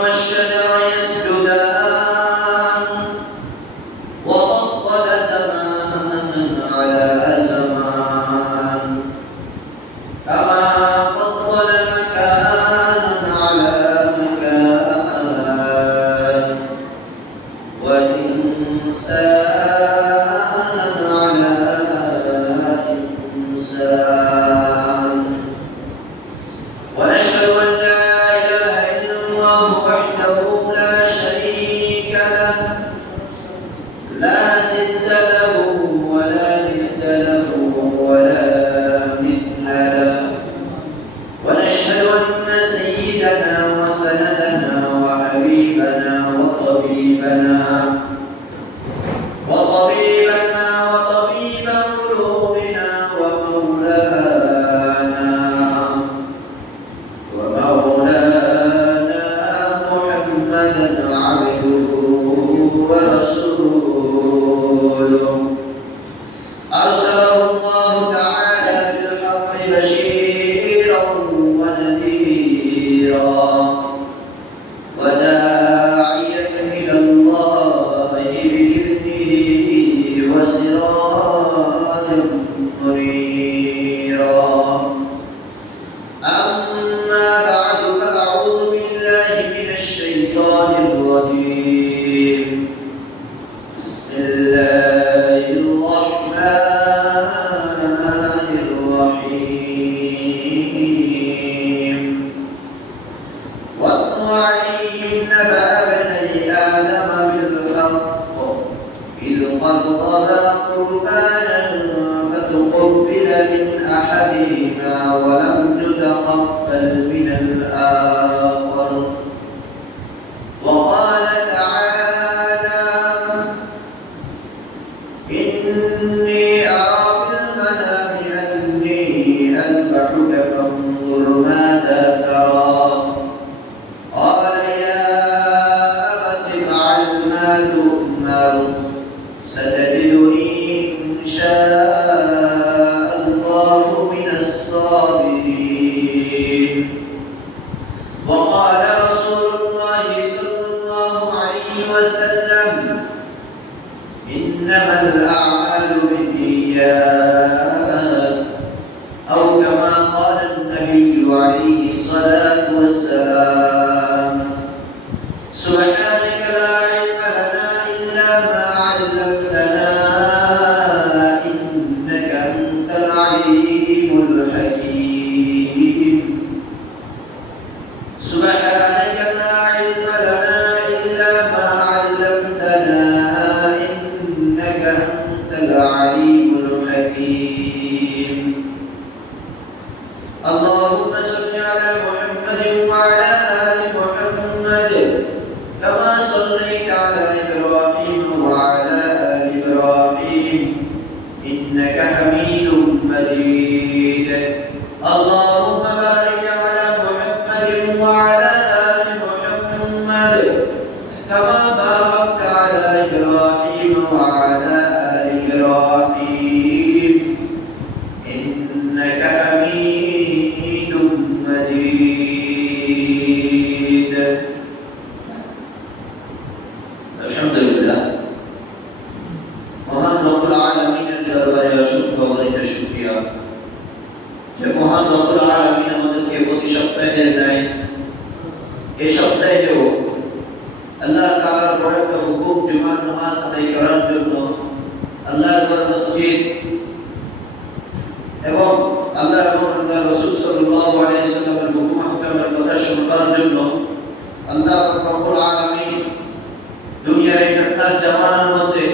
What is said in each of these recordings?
والشجر يسجدان وفضل زمانا على زمان كما فضل مكانا على مكان وإنسانا على إنسان ونشهد أن لا إله إلا الله وحده لا شريك له لا ضد له ولا ند له ولا مثل له ونشهد أن سيدنا وسندنا وحبيبنا وطبيب قلوبنا ومولانا محمدا عبده ورسوله أرسله الله تعالى بالحق بشيرا ونذيرا وداعيا إلى الله بإذنه وسراجا منيرا أما بعد فأعوذ بالله من الشيطان الرجيم بسم الله الرحمن الرحيم واتل عليهم نبأ بني آدم بالحق إذ قربا قربانا فتقبل من أحدهما ولم تتقبل من الآخر وقال تعالى إني أرى في المنام أني أذبحك فانظر ماذا ترى قال يا أبت افعل ما تؤمر ستجدني إن شاء الله من الصابرين وقال رسول الله صلى الله عليه وسلم إنما الأعمال بالنيات أو كما قال النبي عليه الصلاة والسلام سبحانك لا علم لنا إلا ما علمتنا إنك أنت العليم الحكيم سبحانك لا علم لنا إلا ما علمتنا إنك أنت العليم الحكيم اللهم صل على محمد وعلى آل محمد كما صليت على إبراهيم وعلى آل إبراهيم إنك حميد مجيد اللهم بارك على محمد وعلى آل محمد كما باركت على إبراهيم وعلى آل إبراهيم إنك حميد مجيد الحمد لله মহান রব্বুল আলামিনের দরবারে অসংখ্য অগণিত শুকরিয়া যে মহান রব্বুল আলামিন আমাদেরকে প্রতি সপ্তাহের ন্যায় এই সপ্তাহেও আল্লাহ তাআলার বড় একটা হুকুম জুমার নামাজ আদায় করার জন্য আল্লাহর ঘর মসজিদ এবং আল্লাহ এবং আল্লাহর রাসূল সাল্লাল্লাহু আলাইহি ওয়াসাল্লামের হুকুম আহকামের কথা শোনার জন্য আল্লাহ রব্বুল আলামিন দুনিয়ার এই ফিতনার জামানার মধ্যে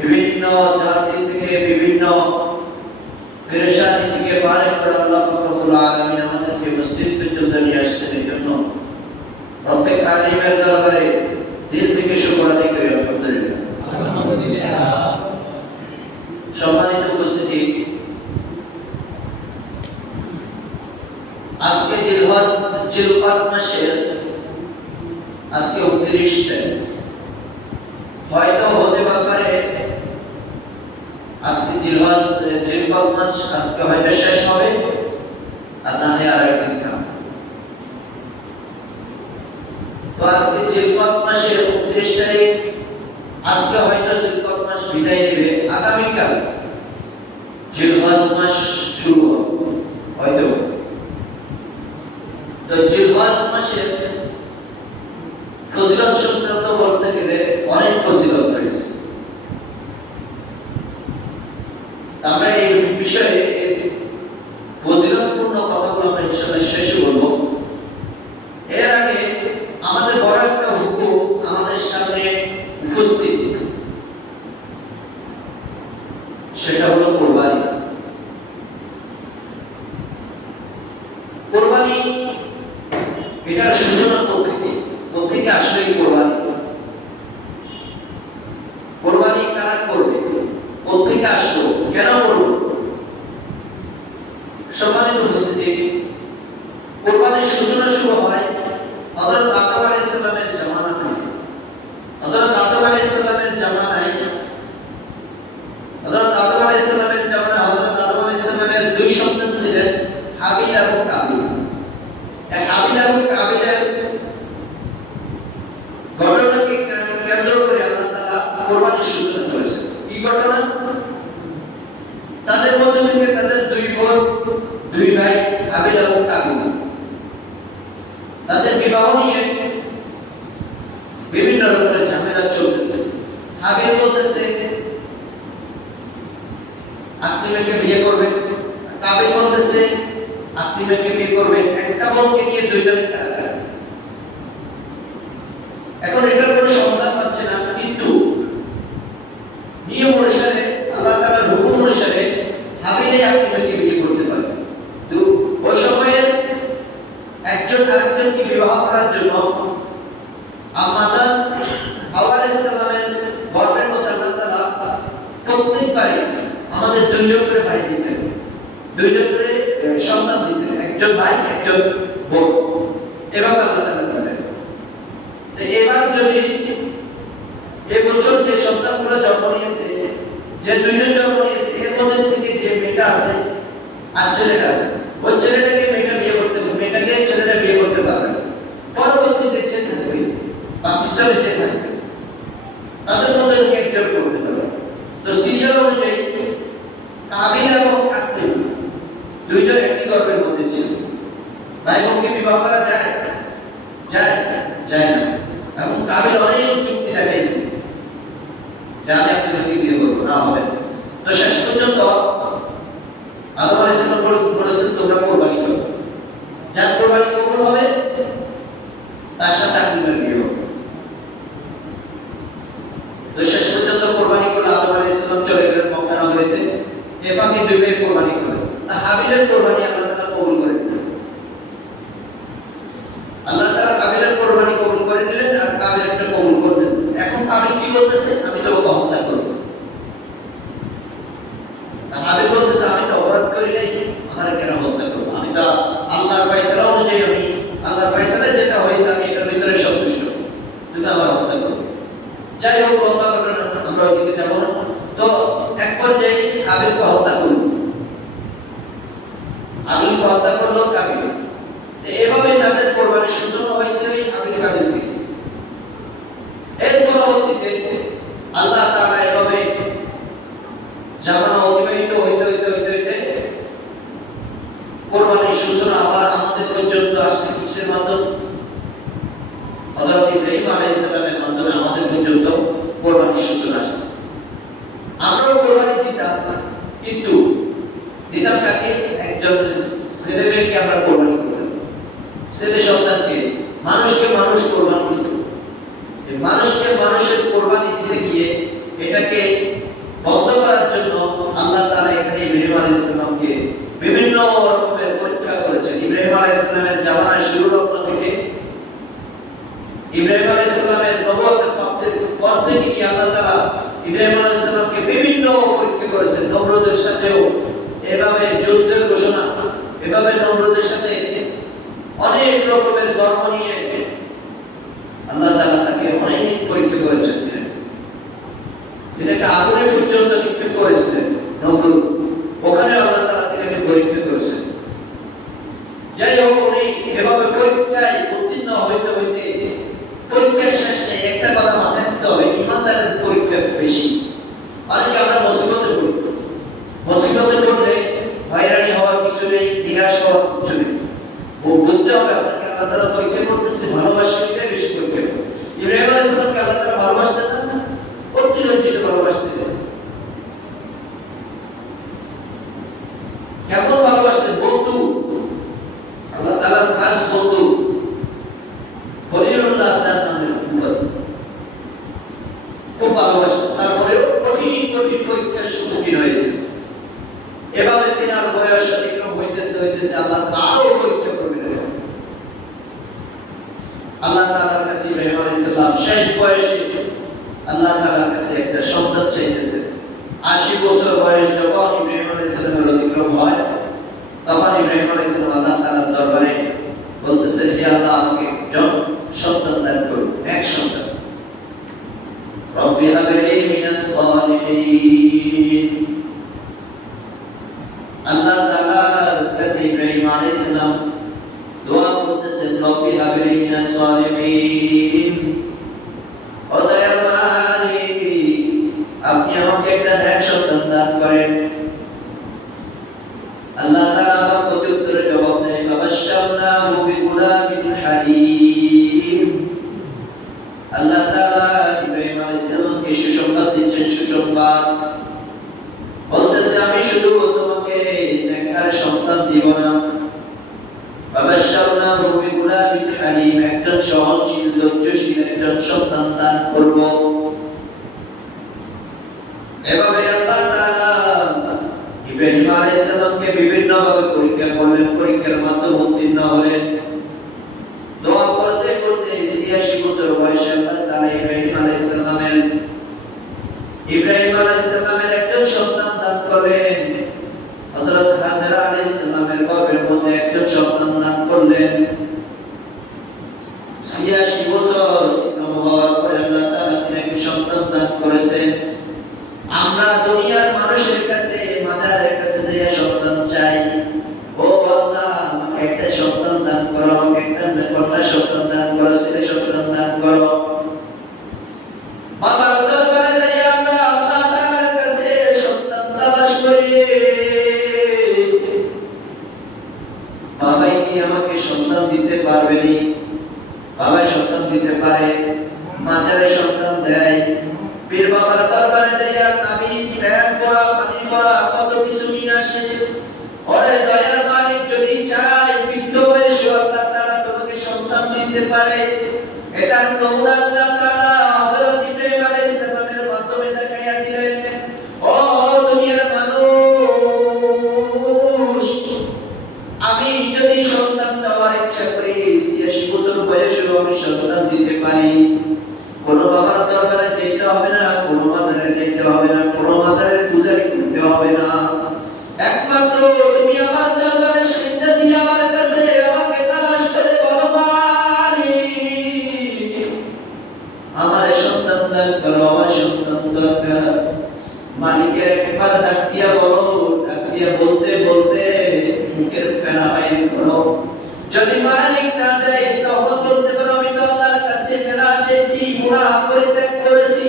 বিভিন্ন জাতি থেকে বিভিন্ন পেরেশানি থেকে পারে করে আল্লাহ রব্বুল আলামিন আমাদেরকে মসজিদ পর্যন্ত নিয়ে আসছেন এই জন্য প্রত্যেক আলিমের দরবারে দিল থেকে শুকর আদায় করি আলহামদুলিল্লাহ। সম্মানিত উপস্থিতি, আজকে জিলহজ মাসের আজকে 29 তারিখ, হয়তো হতে পারে আজকে জিলহজ মাস আজকে হয়তো শেষ হবে আর না হয় আরেকদিন কাল। তো আজকে জিলকদ মাসের 29 তারিখ, আজকে হয়তো জিলকদ মাস বিদায় নেবে, আগামীকাল জিলহজ মাস শুরু হবে হয়তো। তো জিলহজ মাসের ফজিলত সংক্রান্ত বলতে গেলে অনেক ফজিলত রয়েছে। আমরা এই বিষয়ে ফজিলতপূর্ণ কথাগুলো আমরা ইনশাআল্লাহ শেষে বলবো। এর আগে আমাদের বড় একটা হুকুম আমাদের সামনে উপস্থিত, সেটা হলো কোরবানি। কোরবানি এটার সূচনা প্রত্যেকে আসলে কোরবানি। কোরবানি কারা করবে, প্রত্যেকে আসলো, কেন করবো? সম্মানিত উপস্থিতি, কোরবানির সূচনা শুরু হয় হযরত আদম আলাইহিস সালামের জামানা থেকে। হযরত আদম আলাইহিস সালামের জামানায় হযরত আদম আলাইহিস সালামের জামানায় হযরত আদম আলাইহিস সালামের দুই সন্তান ছিলেন, হাবিল এবং কাবিল। এই হাবিল এবং কাবিলের ঘটনাকে কেন্দ্র করে আল্লাহ তাআলা কোরবানির সূচনা করেছেন। কি ঘটনা? তাদের মধ্যে থেকে তাদের দুই বোন, দুই ভাই হাবিল এবং কাবিল, তাদের বিবাহ নিয়ে বিভিন্ন রকমের ঝামেলা চলতেছে। হাবিল বলতেছে আপনি মেয়েকে বিয়ে করবেন, কাবিল বলতেছে আপনি মেয়েকে বিয়ে করবেন। একটা বোনকে নিয়ে দুইজন তারা, এখন এটার কোনো সমাধান পাচ্ছে না। কিন্তু নিয়ম অনুসারে, আল্লাহ তাআলার হুকুম অনুসারে হাবিলে আপনি মেয়েকে বিয়ে করতে পারেন। তো ওই সময়ে একজন আরেকজনকে বিবাহ করার জন্য আমাদের হাওয়া আলাইহিস সালামের গর্ভের মধ্যে আল্লাহ তাআলা প্রত্যেকবারই আমাদের দুইজন করে ভাই দিতেন, দুইজন করে সন্তান দিতেন, একজন ভাই একজন বোন, এভাবে আল্লাহ তাআলা করেন। তো এবার যদি এবছর যে সন্তানগুলো জন্ম নিয়েছে, যে দুইজন জন্ম নিয়েছে, এর মধ্যে থেকে যে মেয়েটা আছে আর ছেলেটা আছে, ওই ছেলেটাকে মেয়েটা বিয়ে করতে পারবে, মেয়েটাকে ছেলেটা বিয়ে করতে পারবে। পরবর্তীতে যে থাকবে বা পিছনে যে থাকবে তাদের মধ্যে একজন করতে পারবে। তো সিরিয়াল অনুযায়ী কাবিল এবং কাবিল দুইজন একই গর্ভের মধ্যে ছিল। ভাই বোনকে বিবাহ করা যায়? যায় না। এবং কাবিল অনেক যুক্তি দেখাইছে যে আমি আপনাকে বিয়ে করবো, না হবে। তো শেষ পর্যন্ত আদম আলাইহিস সালাম বলেছেন তোমরা কোরবানি করো, যার কোরবানি কবুল হবে তার সাথে আপনার বিয়ে হবে। তো শেষ পর্যন্ত কোরবানি করে আদম আলাইহিস সালাম চলে গেলেন মক্কা নগরীতে। এবারে দুই ভাই কোরবানি করে, তা হাবিলের কোরবানি আল্লাহ তাআলা কবুল করে নিলেন। আল্লাহ তাআলা কাবিলের কোরবানি কবুল করে নিলেন আর কাবিলেরটা কবুল করলেন। এখন কাবিল কি বলতেছে? আমি তো ওকে হত্যা করব। হাবিল বলতেছে আমি তো অপরাধ করি নাই, আমার কেন হত্যা করব? আমি তো আল্লাহর ফয়সালা অনুযায়ী, আমি আল্লাহর ফয়সালায় যেটা হয়েছে আমি এটার ভিতরে সন্তুষ্ট, তুমি আমার হত্যা করো। যাই হোক, লম্বা ঘটনা, আমরা ওইদিকে যাব না। তো এক পর্যায়ে হাবিলকে হত্যা করল, হাবিলকে হত্যা করলো কাবিল। এভাবে তাদের কোরবানির সূচনা হয়েছে হাবিল কাবিল থেকে। এর পরবর্তীতে আল্লাহ তাআলা এভাবে জামানা অতিবাহিত হইতে হইতে হইতে হইতে কোরবানির সূচনা আবার আমাদের পর্যন্ত আসছে কিসের মাধ্যমে? হযরত ইব্রাহিম আলাইহিস সালামের মাধ্যমে আমাদের পর্যন্ত কোরবানির সূচনা আসছে। আমরাও কোরবানি দিতাম, কিন্তু দিতাম কাকে? একজন ছেলে মেয়েকে আমরা কোরবানি করতাম, ছেলে সন্তানকে। মানুষকে মানুষ কোরবানি দিত। মানুষকে মানুষের কোরবানি দিতে গিয়ে এটাকে বন্ধ করার জন্য আল্লাহ তাআলা এখানে ইব্রাহিম আলাইহিস সালামকে বিভিন্ন রকমের পরীক্ষা করেছেন। ইব্রাহিম আলাইহিস সালামের জামানার শুরু থেকে ইব্রাহিম আলাইহিস সালামের নবুয়তের প্রাপ্তির পর থেকে আল্লাহ তাআলা ইব্রাহিম আলাইহিস সালামকে বিভিন্ন পরীক্ষা করেছেন। নমরুদের সাথেও এভাবে যুদ্ধের ঘোষণা, এভাবে নমরুদের সাথে অনেক রকমের ধর্ম নিয়ে আল্লাহ তাআলা তাকে অনেক পরীক্ষা করেছেন। যেটাকে আগুনে পর্যন্ত নিক্ষেপ করেছিলেন নমরুদ, ওখানে আল্লাহ তাআলা তাকে পরীক্ষা করেছেন। যাই হোক, উনি এভাবে পরীক্ষায় উত্তীর্ণ হইতে হইতে পরীক্ষার শেষ নেই। একটা কথা মাথায় রাখতে হবে, ইমানদারের পরীক্ষা বেশি। অনেকে আমরা মুসিবতে পড়ি, মুসিবতে পড়লে হয়রানি হওয়ার কিছু নেই, নিরাশ হওয়ার কিছু নেই। বুঝতে হবে আপনাকে আল্লাহ তাআলা পরীক্ষা করতেছে, ভালোবাসাটাই বেশি পরীক্ষা করে। ইব্রাহিম আলাইহিস সালামকে আল্লাহ তাআলা ভালোবাসতেন না, অতি লজ্জিত ভালোবাসতেন। কেমন ভালোবাসতেন? বন্ধু, আল্লাহ তাআলার খাস বন্ধু খলিলুল্লাহ তার নামে খুব ভালোবাসতেন। তারপরেও কঠিন কঠিন পরীক্ষার সম্মুখীন হয়েছে। এভাবে তিনার বয়স অতিক্রম হইতেছে আল্লাহ তাআলা আরো পরীক্ষা করবেন। আল্লাহ তাআলার কাছে ইব্রাহিম আলাইহিস সালাম শেষ বয়সে আল্লাহ তাআলার কাছে একটা সন্তান চাইতেছে। 80 বছর বয়স যখন ইব্রাহিম আলাইহিস সালামের অতিক্রম হয়, তখন ইব্রাহিম আলাইহিস সালাম আল্লাহ তাআলার দরবারে বলতেছেন, হে আল্লাহ, আমাকে একজন সন্তান দান করুন, এক সন্তান। রব্বি হাবলি মিনাস সালিহিন। আল্লাহ তাআলার কাছে ইব্রাহিম আলাইহিস সালাম দোয়া করতেছেন, রব্বি হাবলি মিনাস সালিহিন। ও দয়ার মালিক, আপনি আমাকে একটা নেক সন্তান দান করেন। আল্লাহ তাআলা আমার প্রত্যুত্তরে জবাব দেয়, ফাবাশশারনাহু বিগুলামিন হালিম। আল্লাহ তাআলা ইব্রাহিম আলাইহিস সালামকে সুসংবাদ দিচ্ছেন, সুসংবাদ বলতেছে, আমি শুধু তোমাকে নেককার সন্তান দিব না, ফাবাশশারনাহু বিগুলামিন হালিম, একজন সহনশীল, ধৈর্যশীল একজন সন্তান দান করব। এভাবে আল্লাহ তাআলা ইব্রাহিম আলাইহিস সালামকে বিভিন্ন ভাবে পরীক্ষা করলেন। পরীক্ষার মাধ্যমে উত্তীর্ণ হলেন। দোয়া করতে করতে 86 বছর বয়সে আল্লাহ তাআলা ইব্রাহিম আলাইহিস সালামের একজন সন্তান দান করলেন। হযরত হাজরা আলাইহিস সালামের গর্ভের মধ্যে একজন সন্তান দান করলেন। 86 বছর হওয়ার পরে আল্লাহ তাআলা একজন সন্তান দান করেছেন। আমরা দুনিয়ার মানুষের কাছে, মাদারের কাছে যে সন্তান চাই, ও আল্লাহ, আমাকে একটা সন্তান দান করো, আমাকে একটা কন্যা সন্তান দান করো, ছেলে সন্তান দান করো। বাবার দরবারে যাই আমরা আল্লাহ তাআলার কাছে সন্তান তালাশ করি। বাবাই কি আমাকে সন্তান দিতে পারবেনি? বাবা সন্তান দিতে পারে, মাজারে সন্তান দেয়। পীর বাবার দরবারে যাইয়া তাবিজ, ধ্যান করা, পানি করা, কত কিছু নিয়ে আসে। ওরে দয়ার মালিক, যদি চাই বৃদ্ধ বয়সে আল্লাহ তাআলা তোমাকে সন্তান দিতে পারে। এটার নমুনা আল্লাহ তাআলা হযরত ইব্রাহিম আলাইহিস সালামের মাধ্যমে দেখাইয়া দিলেন। ও দুনিয়ার মানুষ, আমি যদি সন্তান দেওয়ার ইচ্ছা করি, 86 বছর বয়সেও আমি সন্তান দিতে পারি। কোন বাবার দরবারে যেতে হবে না, কোন মাদারে যেতে হবে না, কোন মাদারের পূজারি করতে হবে না। একমাত্র তুমি আমার দরবারে সেজদা দিয়ে আমার কাছে আমাকে তালাশ করে বলো, মালিক, আমার সন্তান দান করো, আমার সন্তান দরকার। মালিকের একবার ডাক দিয়া বলো, ডাক দিয়া বলতে বলতে মুখের ফেনা বাইর করো। যদি মালিক না দেয়, তখন বলতে পারো, আমি তো আল্লাহর কাছে ফেলা এসেছি, গুনাহ পরিত্যাগ করেছি।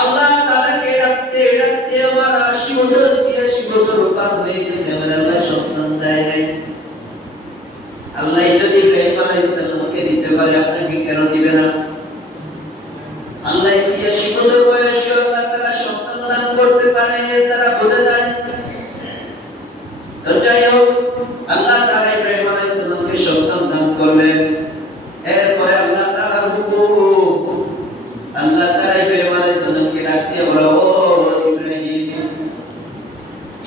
আল্লাহ তাআলাকে ডাকতে ডাকতে আমার 80 বছর 86 বছর পার হয়ে গেছে, আমার আল্লাহ সন্তান দেয় নাই। আল্লাহ যদি ইব্রাহিম আলাইহিস সালামকে দিতে পারে, আপনাকে কেন দিবে না? আল্লাহ 86 বছর বয়সে আল্লাহ তাআলা সন্তান দান করতে পারে, এর দ্বারা বোঝা যায়। তো যাই হোক, আল্লাহ তাআলা ইব্রাহিম আলাইহিস সালামকে সন্তান দান করলেন। এরপরে আল্লাহ তাআলার হুকুম, আল্লাহ তাআলা ইব্রাহিম আলাইহিস সালামকে ডাক দিয়ে বলল, ও ইব্রাহিম,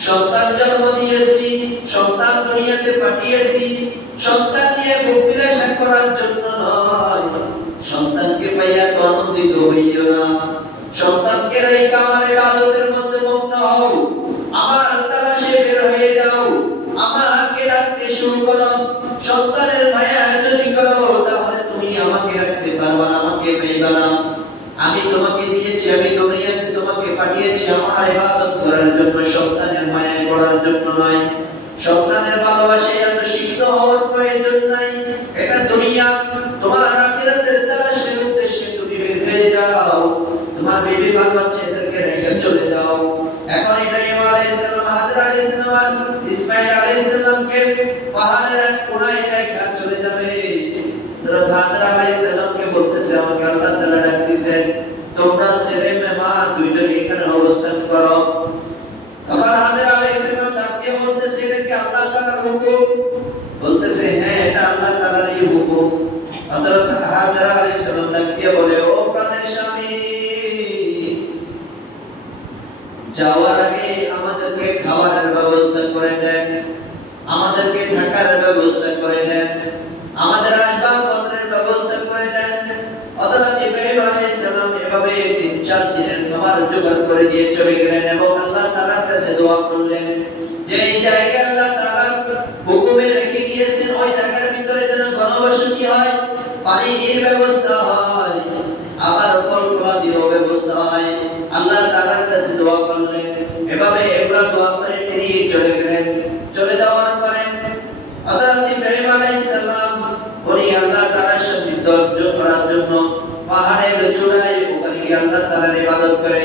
সন্তান জন্ম দিয়েছি, সন্তান দুনিয়াতে পাঠিয়েছি, সন্তান নিয়ে ভোগ বিলাসা করার জন্য নয়। সন্তানকে পাইয়া তো আনন্দিত হইও না, সন্তানকে রেখে আমার ইবাদতের মধ্যে মগ্ন হও, আমার তালাশে বের হয়ে যাও, আমাকে ডাকতে শুরু করো। সন্তানের মায়া যদি করো, তাহলে তুমি আমাকে ডাকতে পারবা না, আমাকে পাইবা না। আমি তোমাকে দিয়েছি, আমি দুনিয়াতে তোমাকে পাঠিয়েছি আমার ইবাদত করার জন্য, সন্তানের মায়া করার জন্য নয়। সন্তানের ভালোবাসায় এত সিদ্ধ হওয়ার প্রয়োজন নাই। এটা দুনিয়া, তোমার আখিরাতের তালাশে হযরত হাজরা আলাইহিস সালামকে বলতেছে আমাকে আল্লাহ তাআলা ডাকতেছেন তোমরা ছেলে মেয়ে মা দুইজন এখানে অবস্থান করো। তখন হাজরা আলাইহিস সালাম ডাকতে বলতেছে এটা কি আল্লাহ তাআলার হুকুম? বলতেছে হ্যাঁ এটা আল্লাহ তাআলারই হুকুম। হযরত হাজরা আলাইহিস সালাম ডাকতে বলে ও প্রাণের স্বামী যাওয়ার আগে আমাদেরকে খাবারের ব্যবস্থা করে দেন, আমাদেরকে থাকার ব্যবস্থা করে দেন, আমাদের আসবাবপত্রের ব্যবস্থা করে দেন। হযরত ইব্রাহিম আলাইহিস সালাম এভাবে 3-4 দিনের খাবার জোগাড় করে দিয়ে চলে গেলেন এবং আল্লাহ তাআলার কাছে দোয়া করলেন যে এই জায়গায় আল্লাহ তাআলা হুকুমে রেখে গিয়েছেন ওই জায়গার ভিতরে যেন ঘনবসতি হয়, পানির ব্যবস্থা হয়, আবার ফল ফলাদিরও ব্যবস্থা হয়। আল্লাহ তাআলার কাছে দোয়া করলেন। এভাবে এগুলা দোয়া করে তিনি চলে গেলেন। চলে যাওয়ার পরে হযরত ইব্রাহিম আলাইহিস সালাম উনি আল্লাহ তাআলার সান্নিধ্য অর্জন করার জন্য পাহাড়ের চূড়ায় ওখানে গিয়ে আল্লাহ তাআলার ইবাদত করে।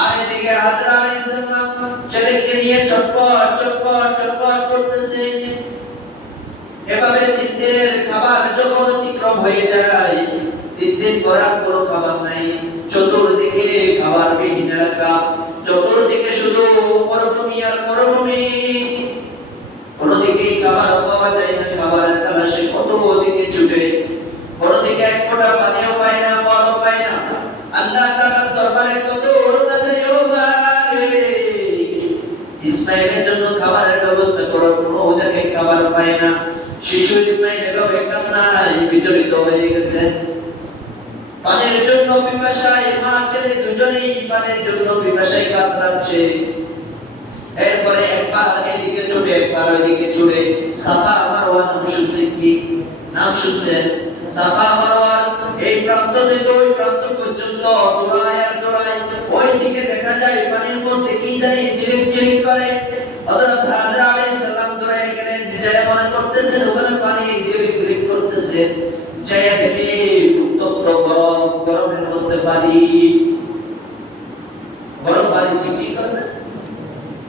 আর এদিকে হাজরা আলাইহিস সালাম ছেলেকে নিয়ে চটপট চটপট চটপট করতেছে। এভাবে 3 দিনের খাবার যখন অতিক্রম হয়ে যায়, 3 দিন পর কোনো খাবার নাই, চতুর্দিকে খাবার বিহীন এলাকা, চতুর্দিকে শুধু মরুভূমি আর মরুভূমি, কোনো দিকে খাবার পাওয়া যায় না। খাবারের তালাশে কত দিকে ছুটে, কোনো দিকে এক ফোঁটা পানিও পায় না, ফলও পায় না। আল্লাহ তাআলার দরবারে কত অনুদানের ইসমাইলের জন্য খাবারের ব্যবস্থা করার কোনো জায়গায় খাবার পায় না। শিশু ইসমাইল এভাবে কান্নায় বিচলিত হয়ে গেছে। পানির জন্য পিপাসায় মা ছেলে দুজনেই পানির জন্য পিপাসায় কাতরাচ্ছে। এরপরে একবার এদিকে ছুটে একবার ওইদিকে ছুটে সাফা মারওয়া নাম শুনছেন? সাফা মারওয়া এই প্রান্ত থেকে ওই প্রান্ত পর্যন্ত দৌড়ায় আর দৌড়ায়। ওই দিকে দেখা যায় পানির মধ্যে কি জানি ঝিলিক ঝিলিক করে। হযরত হাজরা আলাইহিস সালাম দৌড়ায় গেলেন, যায় মনে করতেছেন ওখানে পানি ঝিলিক ঝিলিক করতেছে। যায় দেখে উত্তপ্ত গরম, গরমের মধ্যে পানি, গরম পানি চিকচিক করে না?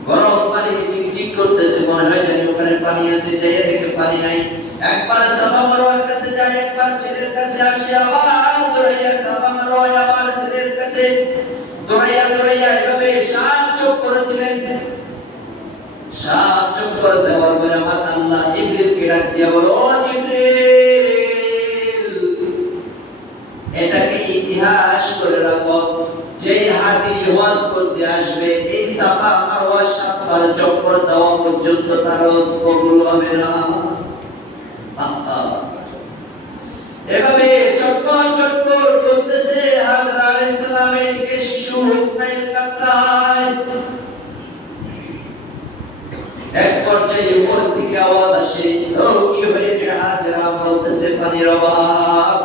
গরম পানি চিকচিক করতেছে, মনে হয় জানি ওখানে পানি আছে। যায় দেখে পানি নাই। একবার সাফা মারওয়ার কাছে যায়, একবার ছেলের কাছে আসে, আবার দৌড়াইয়া সাফা মারওয়া, আবার ছেলের কাছে দৌড়াইয়া দৌড়াইয়া এভাবে 7 চক্কর দিলেন। 7 চক্কর দেওয়ার পরে আমার আল্লাহ জিবরিলকে ডাক দিয়া বলো ও জিবরিল এটাকে ইতিহাস করে রাখো, যেই হাজী ওয়াজ করতে আসবে এই সাফা মারওয়া 7 বার চক্কর দেওয়া পর্যন্ত তার কবুল হবে না। এভাবে চটপট চটপট করতেছে হাজরা আলাইহিস সালাম, এদিকে শিশু ইসমাইল কান্নায়। এক পর্যায়ে উপর থেকে আওয়াজ আসে, ও কি হয়েছে? হাজরা বলতেছে পানির অভাব।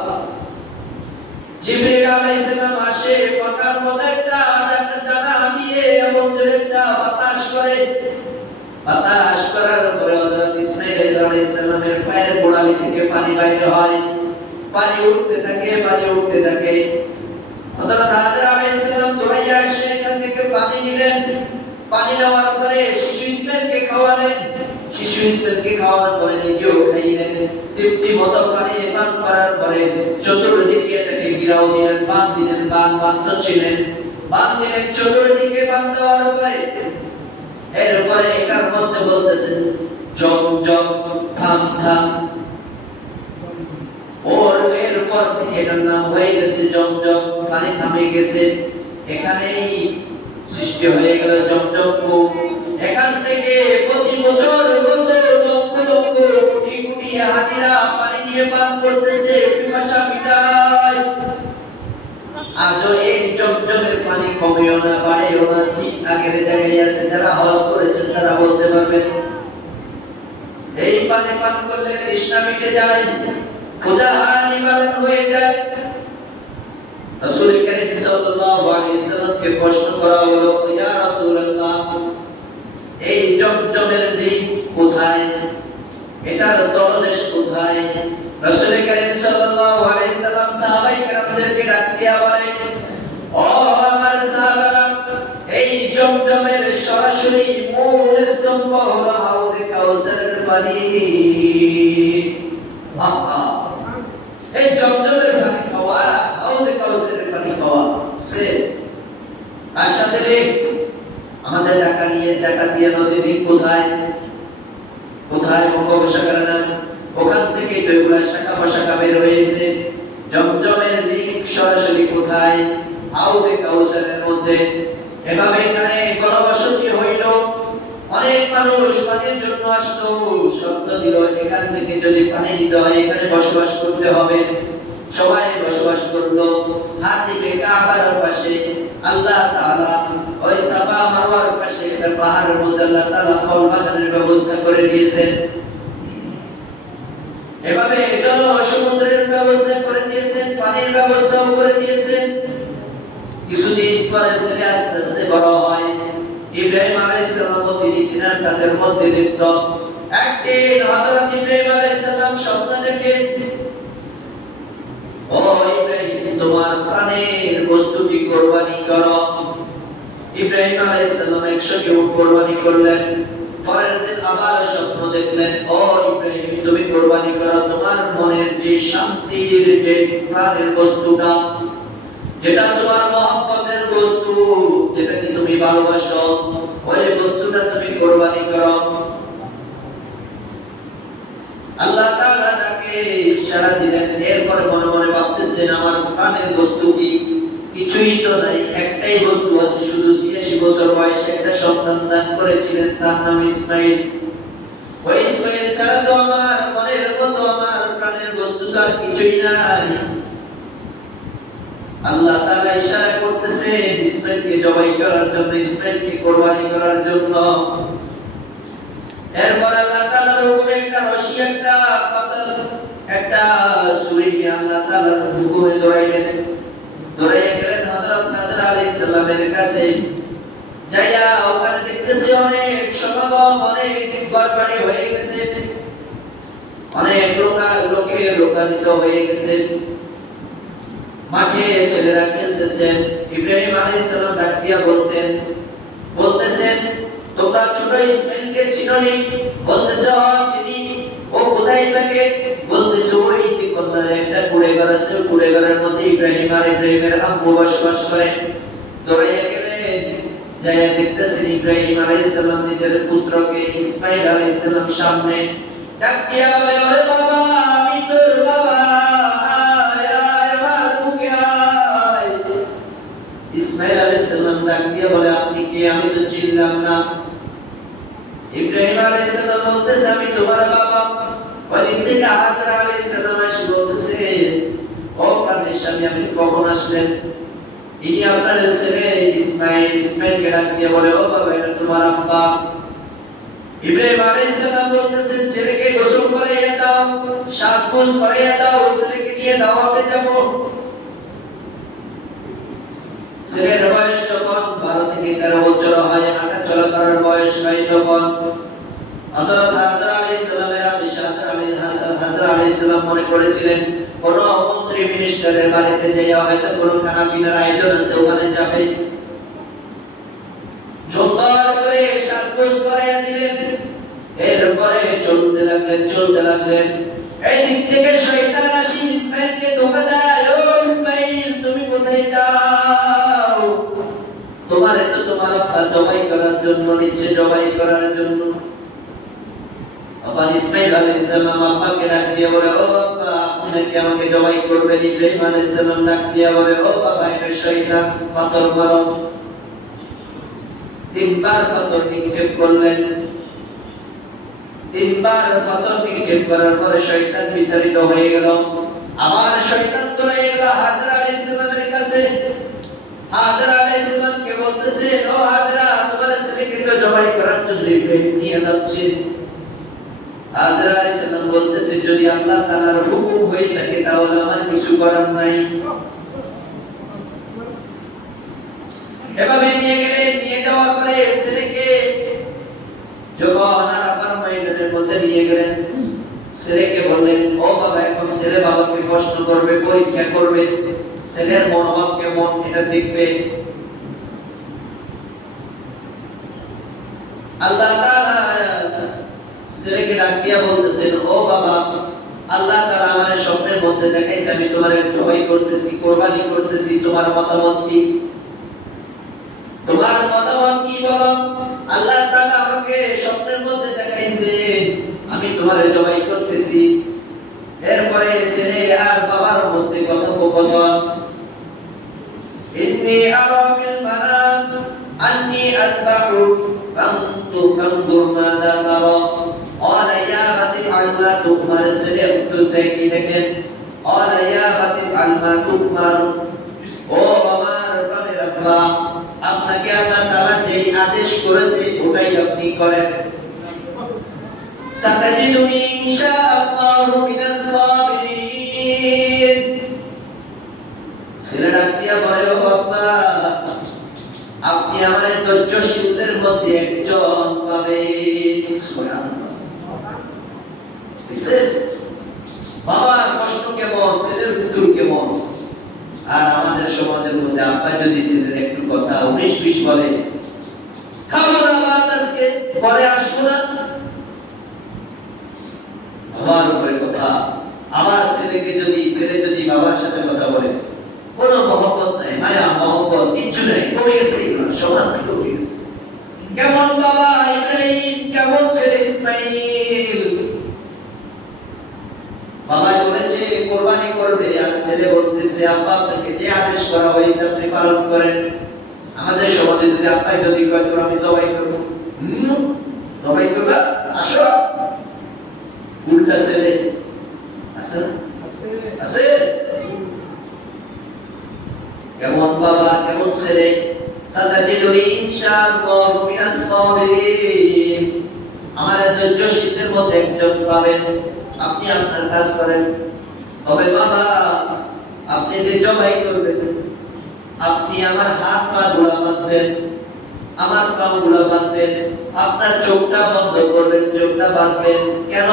জিবরিল আলাইহিস সালাম আসে, পাকার মধ্যে একটা দানা দিয়ে এমন একটা বাতাস করে। বাতাস করার পরে হযরত ইসমাইল আলাইহিস সালামের পায়ের গোড়ালি থেকে পানি বাইর হয়। পানি উঠতে থাকে, পানি উঠতে থাকে। হযরত হাজরা আলাইহিস সালাম দৌড়াইয়া এসে এখান থেকে পানি নিলেন। পানি নেওয়ার পরে শিশু ইসমাইলকে খাওয়ালেন। শিশু ইসমাইলকে খাওয়ার পরে নিজেও খাইলেন। তৃপ্তি মতো পানি পান করার পরে চতুর্দিকে এটাকে ঘিরাও দিলেন, বাঁধ দিলেন, বাঁধ ছিলেন, বাঁধ দিলেন চতুর্দিকে। বাঁধ দেওয়ার পরে এরপরে এটার মধ্যে বলতেছেন জম জম থাম থাম। ওর এরপর এটার নাম হয়ে গেছে জমজম, পানি থামে গেছে। এখানেই সৃষ্টি হয়ে গেল জমজম কূপ। এখান থেকে প্রতি বছর লক্ষ লক্ষ কোটি কোটি হাজিরা পানি নিয়ে পান করতেছে, পিপাসা মিটায়। আজও এই জমজমের পানি কমেও না, বাড়েও না, ঠিক আগের জায়গায় আছে। যারা হজ করেছেন তারা বলতে পারবেন। এই পানি পান করলে তৃষ্ণা মিটে যায়, ক্ষুধা নিবারণ হয়ে যায়। রাসূল কারীম সাল্লাল্লাহু আলাইহি ওয়াসাল্লামকে প্রশ্ন করা হলো, ইয়া রাসূলুল্লাহ এই জমজমের দিক কোথায়, এটার তলদেশ কোথায়? রাসূল কারীম সাল্লাল্লাহু আলাইহি ওয়াসাল্লাম সাহাবায়ে কেরামদেরকে ডাক দিয়া বলে, ও আমার সাহাবারা, এই জমজমের সরাসরি মূল স্তম্ভ হলো হাউজে কাউসারের পানি। এই জমজমের পানি খাওয়া, হাউজে কাউসারের পানি খাওয়া সে আর সাথে আমাদের টাকা দিয়ে নদী দিক কোথায় কোথায় বঙ্গোপসাগরে না, ওখান থেকে তো এগুলা শাখা প্রশাখা বের হয়েছে। জমজমের দিক সরাসরি কোথায়? হাউজে কাউসারের মধ্যে। এভাবে এখানে গণবসতি হইল, অনেক মানুষ পানির জন্য আসতো, শর্ত দিল এখান থেকে যদি পানি দিতে হয় এখানে বসবাস করতে হবে। সবাই বসবাস করলো হাতিবে কাবার পাশে। আল্লাহ তাআলা ওই সাফা মারওয়ার পাশে একটা পাহাড়ের মধ্যে আল্লাহ তাআলা ফল বাগানের ব্যবস্থা করে দিয়েছেন। এভাবে সমুদ্রের ব্যবস্থা করে দিয়েছেন, পানির ব্যবস্থাও করে দিয়েছেন। কিছুদিন পরে ছেলে আস্তে আস্তে বড় হয়। ইব্রাহিম আলাইহিস সালাম তিনার কাজের মধ্যে লিপ্ত। একদিন হযরত ইব্রাহিম আলাইহিস সালাম স্বপ্ন দেখেন, ও ইব্রাহিম তোমার প্রাণের বস্তুটি কুরবানি করো। ইব্রাহিম আলাইহিস সালাম 100টি উট কুরবানি করলেন। পরের দিন আবার স্বপ্ন দেখলেন, ও ইব্রাহিম তুমি কুরবানি করো তোমার মনের যে শান্তির যে প্রাণের বস্তুটা, যেটা তোমার মহব্বতের বস্তু, যেটাকে তুমি ভালোবাসো, ওই বস্তুটা তুমি কুরবানি করো। আল্লাহ তাআলা তাকে ইশারা দিলেন। এরপর মনে মনে ভাবতেছেন আমার প্রাণের বস্তু কি? কিছুই তো নাই, একটাই বস্তু আছে, শুধু 86 বছর বয়সে একটা সন্তান দান করেছিলেন, তার নাম ইসমাঈল। ওই ইসমাঈল ছাড়া তো আমার মনের মতো আমার প্রাণের বস্তু তো আর কিছুই নাই। আল্লাহ তাআলা ইশারা করতেছেন ইসমাঈলকে জবাই করার জন্য, ইসমাঈলকে কুরবানি করার জন্য। এরপর আল্লাহ তাআলার হুকুমে একটা রশি, একটা পাথর, একটা ছুরি নিয়ে আল্লাহ তাআলার হুকুমে দৌড়াইলেন। দৌড়াইয়া গেলেন হযরত হাজরা আলাইহিস সালামের কাছে। যাইয়া ওখানে দেখতেছে অনেক সমাগম, অনেক গড়বাড়ি হয়ে গেছে, অনেক লোকে লোকান্বিত হয়ে গেছে। মাঠে ছেলেরা খেলতেছেন। ইব্রাহিম আলাইহিস সালাম ডাক দিয়া বলতেছেন তোমরা ছোট ইসমাঈলকে চিনোনি? বলতেছে চিনি। ও কোথায় থাকে? বলতেছে ওই যে কোণার একটা কুড়েঘর আছে, কুড়েঘরের মধ্যে ইব্রাহিম আর ইব্রাহিমের আম্মু বসবাস করে। দৌড়াইয়া গেলেন, যাইয়া দেখতেছেন ইব্রাহিম আলাইহিস সালাম নিজের পুত্রকে ইসমাঈল আলাইহিস সালাম সামনে ডাক দিয়া বলে, ওরে বাবা আমি তোর বাবা, আয় আয় আমার বুকে আয়। ইসমাঈল আলাইহিস সালাম ডাক দিয়া বলে, আপনি কে? আমি তো চিনলাম না। ইব্রাহিম আলাইহিস সালাম বলতেছে আমি তোমার বাবা। ওইদিন থেকে হাজরা আলাইহিস সালাম এসে বলতেছে, ও প্রাণের স্বামী আপনি কখন আসলেন? ইনি আপনার ছেলে ইসমাঈল। ইসমাঈলকে ডাক দিয়ে বলে, ও বাবা এটা তোমার আব্বা। ইব্রাহিম আলাইহিস সালাম বলতেছেন ছেলেকে গোসল করাইয়া দাও, সাজগোজ করাইয়া দাও, ছেলেকে নিয়ে দাওয়াতে যাব। ছেলের বয়স যখন 12 থেকে 13 বছর হয়, হাঁটা চলা করার বয়স হয়, তখন হযরত হাজরা আলাইহিস সালামের আদেশে হাজরা আলাইহিস সালাম মনে করেছিলেন কোন মন্ত্রী মিনিস্টারের বাড়িতে যাইয়া হয়তো কোন খানা পিনার আয়োজন আছে, ওখানে যাবে। সুন্দর করে সাজগোজ করাইয়া দিলেন। এরপরে চলতে লাগলেন। এই দিক থেকে শয়তান আসি ইসমাঈলকে ধোঁকা দেয়, ও ইসমাঈল তুমি কোথায় যাও? তোমার তো তোমার আব্বা জবাই করার জন্য নিচে, জবাই করার জন্য। তখন ইসমাঈল আলাইহিস সালাম আব্বাকে ডাক দিয়ে বলে, ও আব্বা আপনি নাকি আমাকে জবাই করবেন? ইব্রাহিম আলাইহিস সালাম ডাক দিয়ে বলে, ও বাবা এটা শয়তান, পাথর মারো। 3 বার পাথর নিক্ষেপ করলেন। 3 বার পাথর নিক্ষেপ করার পরে শয়তান বিতাড়িত হয়ে গেল। আবার শয়তান চলে গেল হাজরা আলাইহিস সালামের কাছে। হাজরা আলাইহিস সালামকে বলতেছে, ও হাজরা তোমার ছেলেকে তো জবাই করার জন্য ইব্রাহিম নিয়ে যাচ্ছে। হাজরা আলাইহিস সালাম বলতেছে যদি আল্লাহ তাআলার হুকুম হয়ে থাকে তাহলে আমার কিছু করার নাই। এভাবে নিয়ে গেলেন। নিয়ে যাওয়ার পরে ছেলেকে যখন আরাফার ময়দানের মধ্যে নিয়ে গেলেন, ছেলেকে বললেন, ও বাবা এখন ছেলে বাবাকে প্রশ্ন করবে, পরীক্ষা করবে, ছেলের মনোভাব কেমন এটা দেখবে। আল্লাহ তাআলা ছেলেকে ডাক দিয়া বলতেছেন, ও বাবা আল্লাহ তাআলা আমার স্বপ্নের মধ্যে দেখাইছে আমি তোমারে জবাই করতেছি, কুরবানি করতেছি, তোমার মতামত কি? তোমার মতামত কি বলো? আল্লাহ তাআলা আমাকে স্বপ্নের মধ্যে দেখাইছে আমি তোমারে জবাই করতেছি। এরপরে ছেলে আর বাবার মধ্যে কথোপকথন, ইন্নী আরা ফিল মানাম আন্নী আযবাহুক ফানজুর মাযা তারা قال يا أبت افعل ما تؤمر ছেলে উত্তর দেয় কি দেখেন قال يا أبت افعل ما تؤمر ও আমার প্রাণের আব্বা আপনাকে আল্লাহ তাআলা যে আদেশ করেছে ওটাই আপনি করেন সাতাজিদুনি ইনশাআল্লাহু মিনাস সাবিরিন ছেলে ডাক দিয়া বলে ও বাবা আপনি আমাদের ধৈর্যশীলদের মধ্যে একজন পাবেন সুবহানাল্লাহ বাবার কষ্ট কেমন ছেলের উত্তর কেমন আর আমাদের সমাজের মধ্যে আব্বা যদি ছেলের একটু কথা 19-20 বলে খাবো না ভাত আজকে পরে আসবো না আমার উপরে কথা আমার ছেলে যদি বাবার সাথে কথা বলে কোনো মহব্বত নাই মায়া মহব্বত কিছু নাই কমে গেছে এগুলো সমাজ থেকে কমে গেছে কেমন বাবা ইব্রাহিম কেমন ছেলে ইসমাইল বাবা বলেছে কুরবানি করবে আর ছেলে বলতেছে আব্বা আপনাকে যে আদেশ করা হয়েছে আপনি পালন করেন আমাদের সমাজে যদি আব্বা যদি কয় তো আমি জবাই করব জবাই করবা আসো উল্টা ছেলে আছে আছে কেমন বাবা কেমন ছেলে সাতাজিদুনি ইনশাআল্লাহু মিনাস সাবিরিন আমাদের ধৈর্যশীলদের মধ্যে একজন পাবেন আপনি আপনার কাজ করেন তবে বাবা আপনি যে জবাই করবেন আপনি আমার হাত পা গুলা বাঁধবেন আমার পা গুলা বাঁধবেন আপনার চোখটা বন্ধ করবেন চোখটা বাঁধবেন কেন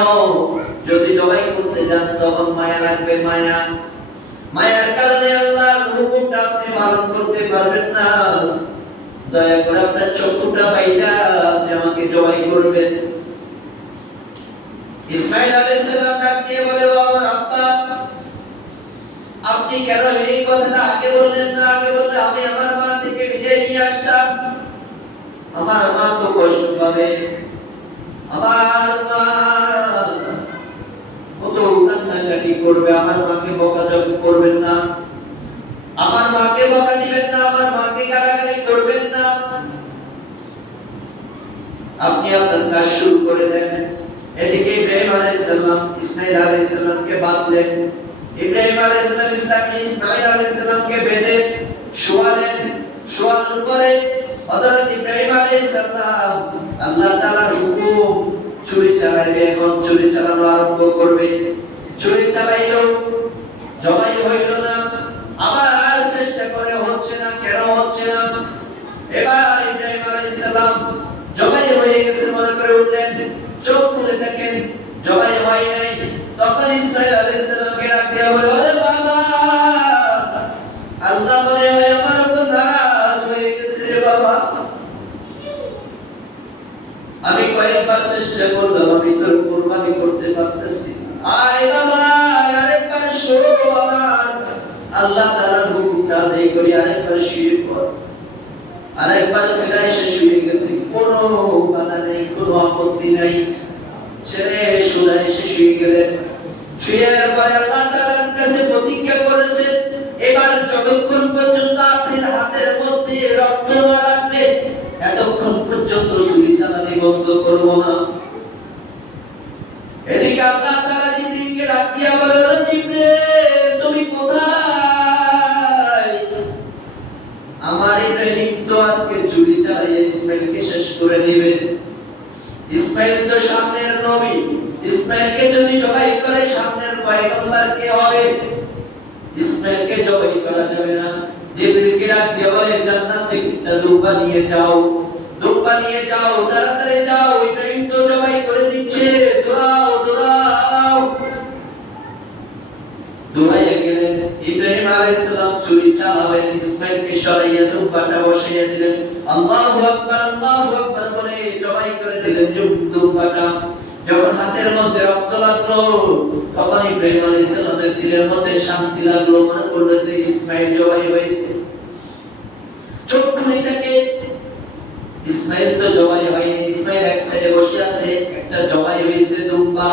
যদি জবাই করতে যান তখন মায়া লাগবে মায়ার কারণে আল্লাহর হুকুমটা আপনি পালন করতে পারবেন না দয়া করে আপনার চোখটা বাইটা আপনি আমাকে জবাই করবেন ইসমাঈল আলাইহিস সালাম ডাক দিয়ে বলে ও আমার আব্বা আপনি কেন এই কথাটা আগে বললেন না আগে বললে আমি আমার মা থেকে বিদায় নিয়ে আসতাম আমার মা তো কষ্ট পাবে আমার মা কত কান্নাকাটি করবে আমার মাকে বকাঝকা করবেন না আমার মাকে বকা দিবেন না আমার মাকে গালাগালি করবেন না আপনি আপনার কাজ শুরু করে দেন এদিকে ইব্রাহিম আলাইহিস সালাম ইসমাঈল আলাইহিস সালামকে বাঁধলেন ইব্রাহিম আলাইহিস সালাম ইসমাঈল আলাইহিস সালামকে বেঁধে শোয়ানোর পরে হযরত ইব্রাহিম আলাইহিস সালাম আল্লাহ তাআলার হুকুম ছুরি চালাইবে এখন ছুরি চালানো আরম্ভ করবে ছুরি চালাইলো জবাই হইল না আবার চেষ্টা করে হচ্ছে না কেন হচ্ছে না এবার ইব্রাহিম আলাইহিস সালাম জবাই হয়ে গেছে মনে করে উঠলেন চোখ খুলে দেখেন জবাই হয় নাই তখন ইসমাঈল আলাইহিস সালামকে ডাক দিয়া বলে ওরে বাবা আল্লাহ বলে আমার উপর নারাজ হয়ে গেছে রে বাবা আমি কয়েকবার চেষ্টা করলাম আমি তোর কুরবানি করতে পারতেছি আয় বাবা আরেকবার শোনো আমার আল্লাহ তাআলার হুকুমটা আদায় করি আরেকবার শুয়ে পড় আরেকবার সেলাই শেষ হয়ে গেছে কোনো বাধা নেই কোনো আপত্তি নাই ছেলে সেলাই শেষ হয়ে গেলেন শুয়ার পরে আল্লাহ তাআলার কাছে প্রতিজ্ঞা করেছেন এবার যতক্ষণ পর্যন্ত আপনার হাতের মধ্যে রক্ত না লাগবে এতক্ষণ পর্যন্ত ছুরি চালানো বন্ধ করব না এদিকে আল্লাহ তাআলা জিবরিলকে ডাক দিয়া বলে ওরে জিবরিল তুমি কোথায় আমার ইব্রাহিম তো আজকে ছুরি চালিয়ে ইসমাঈলকে শেষ করে দিবে ইসমাঈল তো সামনের নবী ইসমাঈলকে যদি জবাই করে সামনের পয়গম্বর কে হবে ইসমাঈলকে জবাই করা যাবে না জিবরিলকে ডাক দিয়ে বলে জান্নাত থেকে দুব্বা নিয়ে যাও তাড়াতাড়ি যাও ইব্রাহিম তো জবাই করে দিচ্ছে দৌড়াইয়া গেলেন ইব্রাহিম আলাইহিস সালাম ছুরি চালাবেন ইসমাঈলকে সরাইয়া দুব্বাটা বসাইয়া দিলেন আল্লাহু আকবার বলে জবাই করে দিলেন দুব্বাটা যখন হাতের মধ্যে রক্ত লাগলো তখন ইব্রাহিম আলাইহিস সালামের দিলের মধ্যে শান্তি লাগলো, মনে করলো যে ইসমাইল জবাই হয়েছে। চোখ খুলে দেখে ইসমাইল তো জবাই হয়নি, ইসমাইল এক সাইডে বসে আছে, একটা জবাই হয়েছে দুম্বা।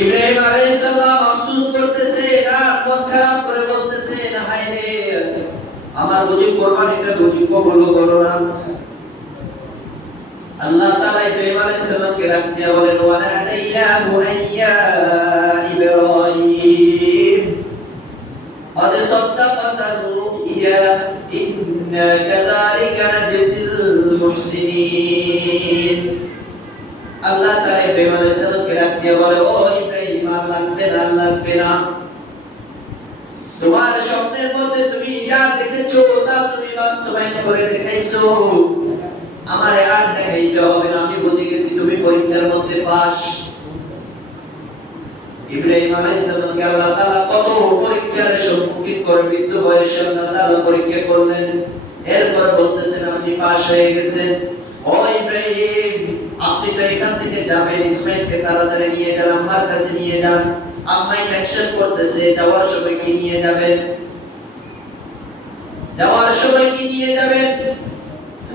ইব্রাহিম আলাইহিস সালাম আফসোস করতেছে, না মন খারাপ করে বলতেছে, না হায় রে আমার বুঝি কুরবানিটা বুঝি কবুল হলো না। আল্লাহ তাআলা ইব্রাহিম আলাইহিস সালামকে ডাক দিয়ে বলেন, ওয়ালাদাইনাহু আইয়া ইব্রাহিম قد صدقت الرؤيا إنا كذلك نجزي المحسنين। আল্লাহ তাআলা ইব্রাহিম আলাইহিস সালামকে ডাক দিয়ে বলে, ও ইব্রাহিম আর লাগবে না, তোমার স্বপ্নের মধ্যে তুমি যা দেখেছো তা তুমি বাস্তবায়ন করে দেখাইছো, আমারে আর দেখাইতে হবে না, আমি বুঝে গেছি তুমি পরীক্ষার মধ্যে পাস। ইব্রাহিম আলাইহিস সালামকে আল্লাহ তাআলা কত পরীক্ষার সম্মুখীন করে মৃত্যু বয়সে আল্লাহ তাআলা পরীক্ষা করলেন, এরপর বলতেছেন আপনি পাস হয়ে গেছেন। ও ইব্রাহিম আপনি তো এখান থেকে যাবেন, ইসমাইলকে তাড়াতাড়ি নিয়ে যান, আম্মার কাছে নিয়ে যান, আম্মাই টেনশন করতেছে, যাওয়ার সময় কি নিয়ে যাবেন?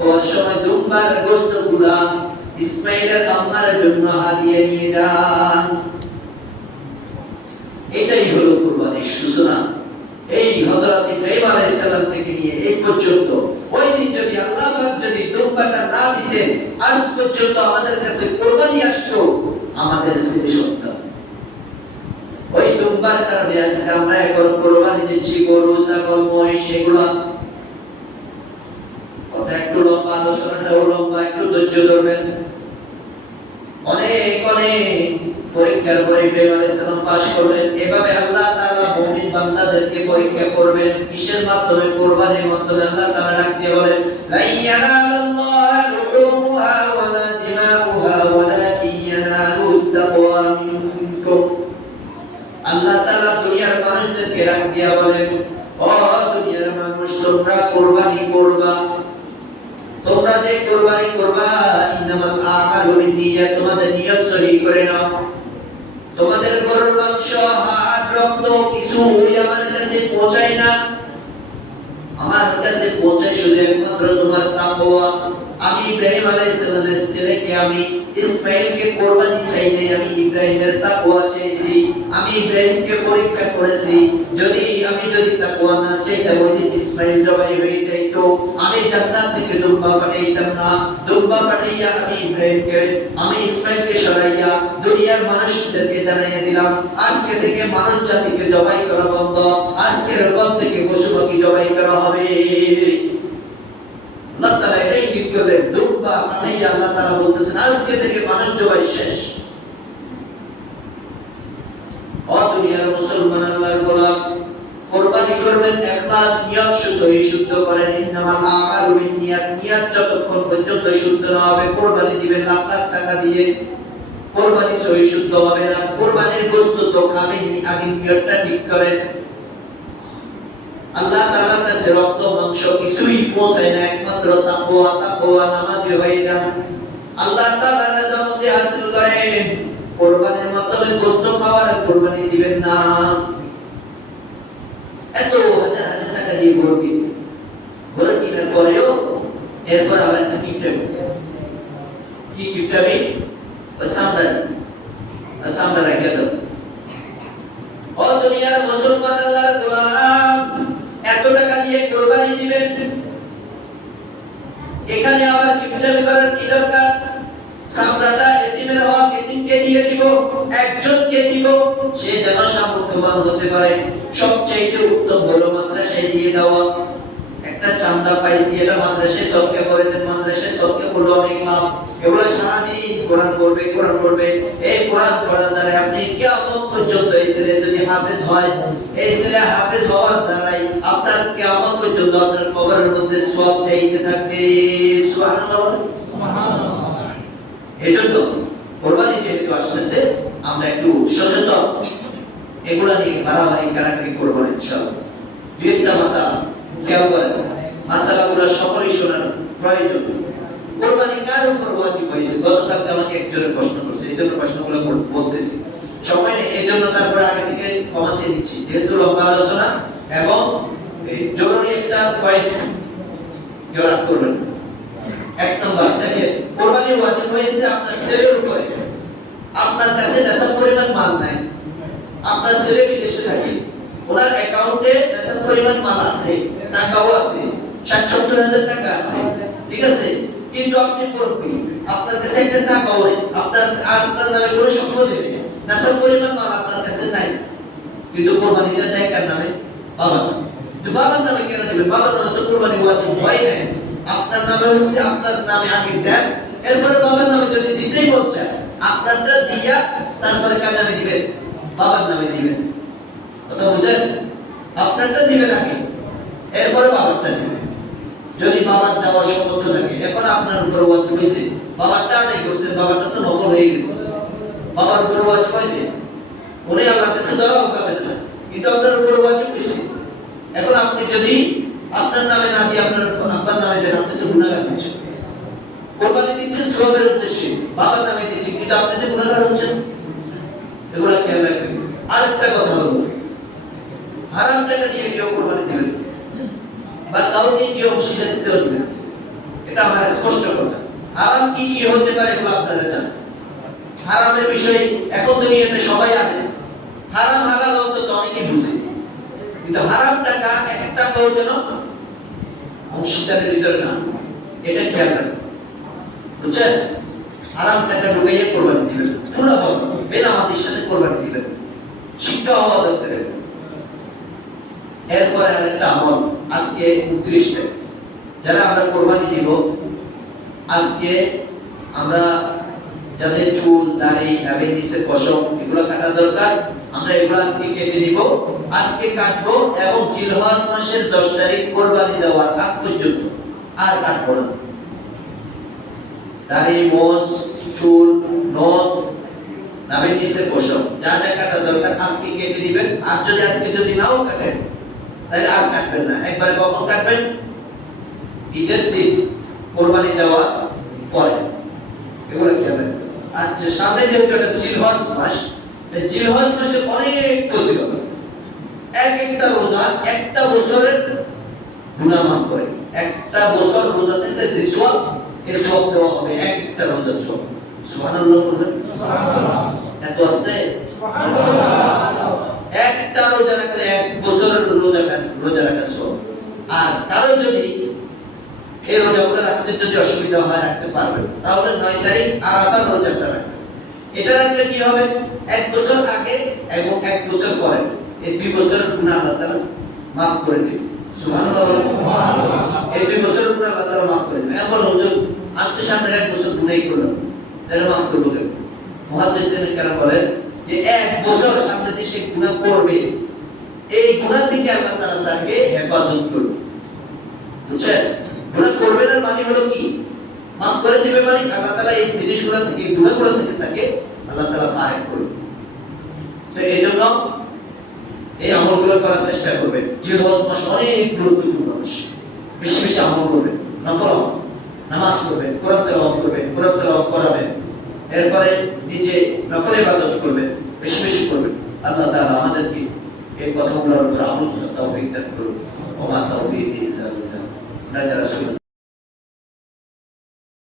ওর সময় দুম্বার গোশতগুলা ইসমাইলের আম্মার জন্য হাদিয়া নিয়ে যান। এটাই হলো কুরবানির সূচনা। এই হযরত ইব্রাহিম আলাইহিস সালাম থেকে নিয়ে এই পর্যন্ত, ওই দিন যদি আল্লাহ পাক যদি দুম্বাটা না দিতেন, আজ পর্যন্ত আমাদের কাছে কুরবানি আসতো আমাদের স্মৃতিসত্তা। ওই দুম্বার কারণে আজকে আমরা এখন কুরবানি দিচ্ছি গরু, ছাগল, মহিষ, সেগুলা কথা একটু লম্বা, আলোচনাটা লম্বা, একটু ধৈর্য ধরবেন। অনেক পরীক্ষার পরে ইব্রাহিম আলাইহিস সালাম পাস করলেন। এভাবে আল্লাহ তাআলা মুমিন বান্দাদেরকে পরীক্ষা করবেন কিসের মাধ্যমে? কুরবানির মাধ্যমে। আল্লাহ তাআলা ডাক দিয়ে বলেন, লা ইয়ানালাল্লাহু লুহুমুহা ওয়ালা দিমাউহা ওয়ালাকিন ইয়ানালুহু তাকওয়া মিনকুম। আল্লাহ তাআলা দুনিয়ার মানুষদেরকে ডাক দিয়ে বলেন, ও দুনিয়ার মানুষ তোমরা কুরবানি করবা, তোমরা যে কুরবানি করবা, ইন্নামাল আমালু বিন্নিয়াত, তোমাদের নিয়ত সহি করে নাও। তোমাদের গরুর মাংস, হাড়, রক্ত কিছুই আমার কাছে পৌঁছায় না, আমার কাছে পৌঁছায় শুধু একমাত্র তোমার তাকওয়া। আমি ইব্রাহিম আলাইহিস সালামের ছেলেকে, আমি ইসমাইলকে কুরবানি চাই নাই, আমি ইব্রাহিমের তাকওয়া চাইছি। আমি ইব্রাহিমকে পরীক্ষা করেছি, আমি যদি তাকওয়া না চাইতাম ওই দিন ইসমাইল জবাই হয়ে যাইতো, আমি জান্নাত থেকে দুম্বা পাঠাইতাম না। দুম্বা পাঠাইয়া আমি ইসমাইলকে সরাইয়া দুনিয়ার মানুষদেরকে জানাইয়া দিলাম, আজকে থেকে মানুষ জাতিকে জবাই করা বন্ধ, আজকের পর থেকে পশু পাখি জবাই করা হবে। আল্লাহ তাআলা এটাই ঠিক করলেন, দুম্বা পাঠাইয়া আল্লাহ তাআলা বলতেছেন আজকে থেকে মানুষ জবাই শেষ। ও দুনিয়ার মুসলমান, আল্লাহর গোলাম, কুরবানি করবেন ইখলাস, নিয়ত শুদ্ধ করেন। ইন্নামাল আমালু বিন্নিয়াত, নিয়ত যতক্ষণ পর্যন্ত শুদ্ধ না হবে, কুরবানি দিবেন লাখ লাখ টাকা দিয়ে, কুরবানি সহি শুদ্ধ হবে না। কুরবানির গোশত তো খাবেন, আগে নিয়তটা ঠিক করেন। আল্লাহ তাআলার কাছে রক্ত মাংস কিছুই পৌঁছায় না, একমাত্র তাকওয়া নামাজি হয়ে যান। আল্লাহ তাআলার রাহমত হাসিল করেন। কুরবানির মাধ্যমে গোশত খাওয়ার কুরবানি দিবেন না। এত হাজার হাজার টাকা দিয়ে গরু কিনার পরেও এরপর আবার একটা গিফট কি গিফট হবে? সামনে রাখে দাও। ও দুনিয়ার মুসলমান, আল্লাহর গোলাম, এত টাকা দিয়ে কুরবানি দিবেন, এখানে আবার গিফট করার কি দরকার? সামরাটা এতিমের হক এতিমকে দিয়ে দিব, একজনকে দিব, সে যেন সামর্থ্যবান হতে পারে। সবচেয়ে উত্তম হলো মাদ্রাসায় দিয়ে দেওয়া। একটা চান্দা পাইছি, এটা মাদ্রাসায় সদকা করে দেন, মাদ্রাসায় সদকা করলে অনেক লাভ। এগুলো সারাদিন কোরআন করবে। এই কোরআন পড়ার দ্বারা আপনি কিয়ামত পর্যন্ত, এই ছেলে যদি হাফেজ হয়, এই ছেলে হাফেজ হওয়ার দ্বারাই আপনার কিয়ামত পর্যন্ত আপনার কবরের মধ্যে সওয়াব চাইতে থাকবে। সুবহানাল্লাহ, সুবহানাল্লাহ। এজন্য কুরবানি যেহেতু আসতেছে, আমরা একটু সচেতন, এগুলা নিয়ে বাড়াবাড়ি কারাকারি করবো না ইনশাআল্লাহ। দুই একটা মাসালা খেয়াল করেন, মাসালাগুলো সকলেই শোনার প্রয়োজন। কোরবানি কার উপর ওয়াজিব হয়েছে? গতকালকে আমাকে একজনের প্রশ্ন করছে, এই জন্য প্রশ্নগুলো বলতেছি, সময় নেই এই জন্য তারপরে আগে থেকে কমাসে দিচ্ছি, যেহেতু লম্বা আলোচনা এবং জরুরি একটা পয়েন্ট জোরাত করবেন। এক নম্বর দেখেন, কোরবানি ওয়াজিব হয়েছে আপনার ছেলের উপরে। আপনার কাছে নেশাব পরিমাণ মাল নাই, আপনার ছেলে বিদেশে থাকে, ওনার অ্যাকাউন্টে নেশাব পরিমাণ মাল আছে, টাকাও আছে, ৬০-৭০ হাজার টাকা আছে, ঠিক আছে, কিন্তু আপনি করবেন, আপনার কাছে একটা টাকাও নেই, আপনার নামে করে সম্পদ দেবে, নেশাব পরিমাণ মাল আপনার কাছে নাই, কিন্তু কোরবানিটা দেয় কার নামে? বাবার নামে। তো বাবার নামে কেন দেবে? বাবার নামে তো কোরবানি ওয়াজিব হয় না। আপনার নামে হচ্ছে, আপনার নামে আগে দেন, এরপরে বাবার নামে যদি দিতেই বলছে, আপনারটা দিয়া তারপরে কার নামে দিবেন? বাবার নামে দিবেন। কথা বুঝেন? আপনারটা দিবেন আগে, এরপরে বাবারটা দিবেন। যদি বাবার দেওয়ার সামর্থ্য থাকে, এখন আপনার উপর ওয়াজিব হয়েছে, বাবারটা আদায় করছেন, বাবারটা তো নকল হয়ে গেছে, বাবার উপর ওয়াজিব হয়নি, উনি আল্লাহর কাছে দোয়াও পাবেন না, কিন্তু আপনার উপর ওয়াজিব হয়েছে। এখন আপনি যদি আপনার নামে না দিয়ে আপনার আব্বার নামে দেন, আপনি তো গুনাহগার হচ্ছেন। কোরবানি দিচ্ছেন সওয়াবের উদ্দেশ্যে, বাবার নামে দিচ্ছেন, কিন্তু আপনি যে গুনাহগার হচ্ছেন। এগুলা খেয়াল রাখবেন। আরেকটা কথা বলবো, হারাম টাকা দিয়ে কেউ কোরবানি দিবেন বা কাউকে কেউ অংশীদার দিতে হবে, এটা আমার স্পষ্ট কথা। হারাম কি কি হতে পারে এগুলো আপনারা জানেন। হারামের বিষয়ে এখন দুনিয়াতে সবাই জানে, হারাম হালাল অন্তত অনেকে বুঝে, কিন্তু হারাম টাকা একটা টাকাও যেন অংশীদারের ভিতরে না, এটা খেয়াল রাখবেন, বুঝছেন? হারাম টাকা ঢুকাইয়া কোরবানি দিবেন, পুরো বল বেনামাজির সাথে কোরবানি দিবেন, শিক্ষা হওয়া দরকার। এরপরে আরেকটা আমল, আজকে 29 তারিখ, যারা আমরা কোরবানি দিব, আজকে আমরা যাদের চুল দাড়ি এবং নিচের পশম এগুলো কাটা দরকার, আমরা এগুলো আজকে কেটে নিব, আজকে কাটবো এবং জিলহজ মাসের 10 তারিখ কোরবানি দেওয়ার আগ পর্যন্ত আর কাটবো না। দাড়ি, মোষ, চুল, নখ, নাভির নিচের পশম যা যা কাটা দরকার আজকে কেটে নেবেন। আর যদি আজকে যদি নাও কাটেন তাহলে আর কাটবেন না, একবারে কখন কাটবেন? ঈদের দিন, কোরবানি দেওয়ার পরে। এগুলো কি হবে? আচ্ছা, সামনে যেহেতু এটা জিলহজ মাস, এই জিলহজ মাসে অনেক ফজিলত, এক একটা রোজা একটা বছরের গুনাহ মাফ করে। একটা বছর রোজা থাকলে যে সওয়াব, এই সওয়াব দেওয়া হবে এক একটা রোজার সওয়াব। সুবহানাল্লাহ বলবেন? সুবহানাল্লাহ। এত আছে? সুবহানাল্লাহ। একটা রোজা রাখলে এক বছরের রোজা রাখার সওয়াব। আর কারো যদি এই রোজাগুলো রাখতে যদি অসুবিধা হয়, রাখতে পারবেন, তাহলে 9 তারিখ আরাফার রোজাটা রাখবেন। এটা রাখলে কি হবে? এক বছর আগে এবং এক বছর পরে এই 2 বছরের গুনাহ আল্লাহ তাআলা মাফ করে দিবেন। সুবহানাল্লাহ। সুবহানাল্লাহ। এই 2 বছরের গুনাহ আল্লাহ তাআলা মাফ করে দিবেন। এখন হুজুর আপনি সামনে এক বছর গুনাহ করলেন, তাহলে মাফ করব কেন? মুহাদ্দিসিন কেন বলেন যে এক বছর সামনে দিয়ে সে গুনাহ করবে, এই গুনাহ থেকে আল্লাহ তাআলা তাকে হেফাজত করবে, বুঝছেন? গুনাহ করবে না মানে হলো কি? মাফ করে দিবে মানে আল্লাহ তাআলা এই জিনিসগুলো থেকে, গুনাহগুলো থেকে তাকে আল্লাহ তাআলা মাফ করবে। তো এইজন্য এই আমলগুলো করার চেষ্টা করবেন। জিলহজ মাস অনেক গুরুত্বপূর্ণ মাস, বেশি বেশি আমল করবেন, নফল আমল, নামাজ পড়বেন, কোরআন তেলাওয়াত করবেন, কোরআন তেলাওয়াত করাবেন, এরপরে নিজে নফল ইবাদত করবেন, বেশি বেশি করবেন। আল্লাহ তাআলা আমাদেরকে এই কথাগুলোর উপর আমল করার তৌফিক দান করুন। ওয়া মা তাওফীকি ইল্লা বিল্লাহ।